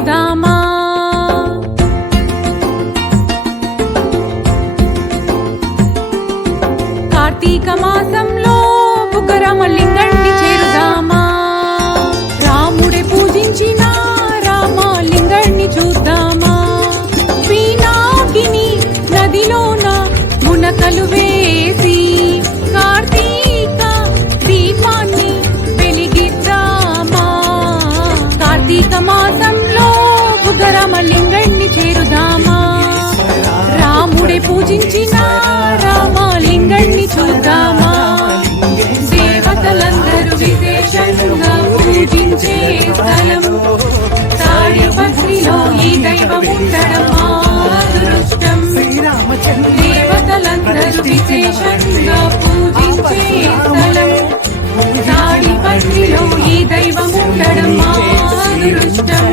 చేరుదామా. కార్తీక మాసంలో బుగ్గరామలింగణ్ణి చేరుదామా. రాముడే పూజించిన రామలింగణ్ణి చూద్దామా. పీనాకిని నదిలోన మునకలు వేసి కార్తీక దీపాన్ని వెలిగిద్దామా. కార్తీక మాసంలో బుగ్గరామలింగణ్ణి చేరుదామా. రాముడే పూజించిన రామలింగణ్ణి చూద్దామా. దేవతలందరూ విశేషంగా పూజించే స్థలం తాడిపత్రిలో ఈ దైవం ఉండడం మా అదృష్టం. దేవతలందరూ విశేషంగా పూజించే స్థలం తాడిపత్రిలో ఈ దైవం ఉండడం మా అదృష్టం.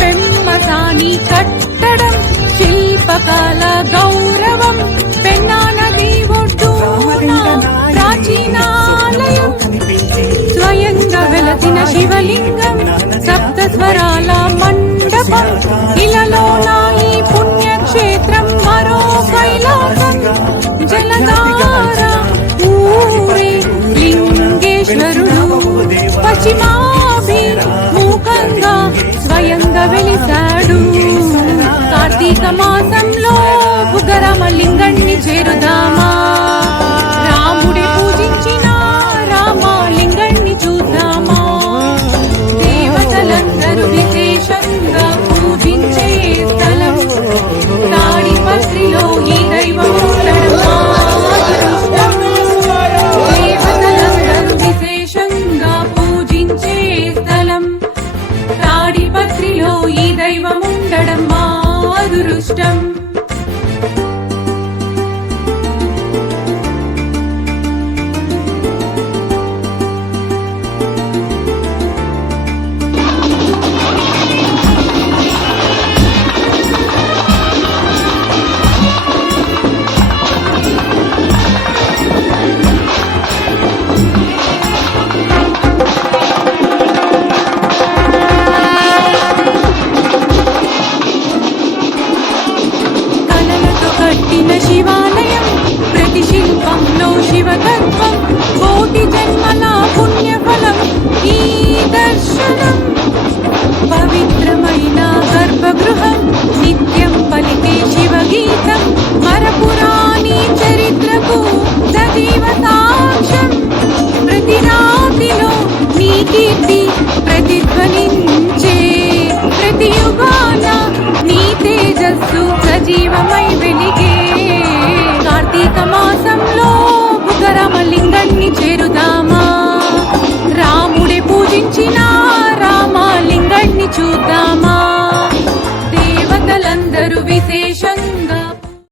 పెంబసాని కట్టడం శిల్పకళ గౌరవం. పెన్నా నది ఒడ్డున ప్రాచీనాలయం స్వయంగా వెలసిన శివలింగం. సప్త స్వరాల మండపం ఇలలోన ఈ పుణ్యక్షేత్రం మరో కైలాసం. జలధార ఊరే లింగేశ్వరుడు పశ్చిమాభిముఖంగా స్వయంగా వెలిశాడు. కార్తీక మాసంలో బుగ్గరామలింగణ్ణి చేరుదామా. రాముడి పూజించిన రామలింగణ్ణి చూద్దామా. దేవతలందరూ విశేషంగా పూజించే స్థలం తాడిపత్రిలో ఈ దైవం ఉండడం మా అదృష్టం. దేవతలందరూ విశేషంగా పూజించే స్థలం తాడిపత్రిలో ఈ దైవం ఉండడం మా అదృష్టం. శివాలయం ప్రతి శిల్పంలో శివతత్వం. కోటి జన్మల పుణ్యఫలం ఈ దర్శనం. పవిత్రమైన గర్భగృహం నిత్యం పలికే శివగీతం. మరపురాణి చరిత్రకు సజీవ సాక్ష్యం. ప్రతి రాతిలో నీ కీర్తి ప్రతిధ్వనించే. ప్రతి యుగాన నీ తేజస్సు సజీవమై వెలిగే. కార్తీక మాసంలో బుగ్గరామలింగణ్ణి చేరుదామా. రాముడే పూజించిన రామలింగణ్ణి చూద్దాం.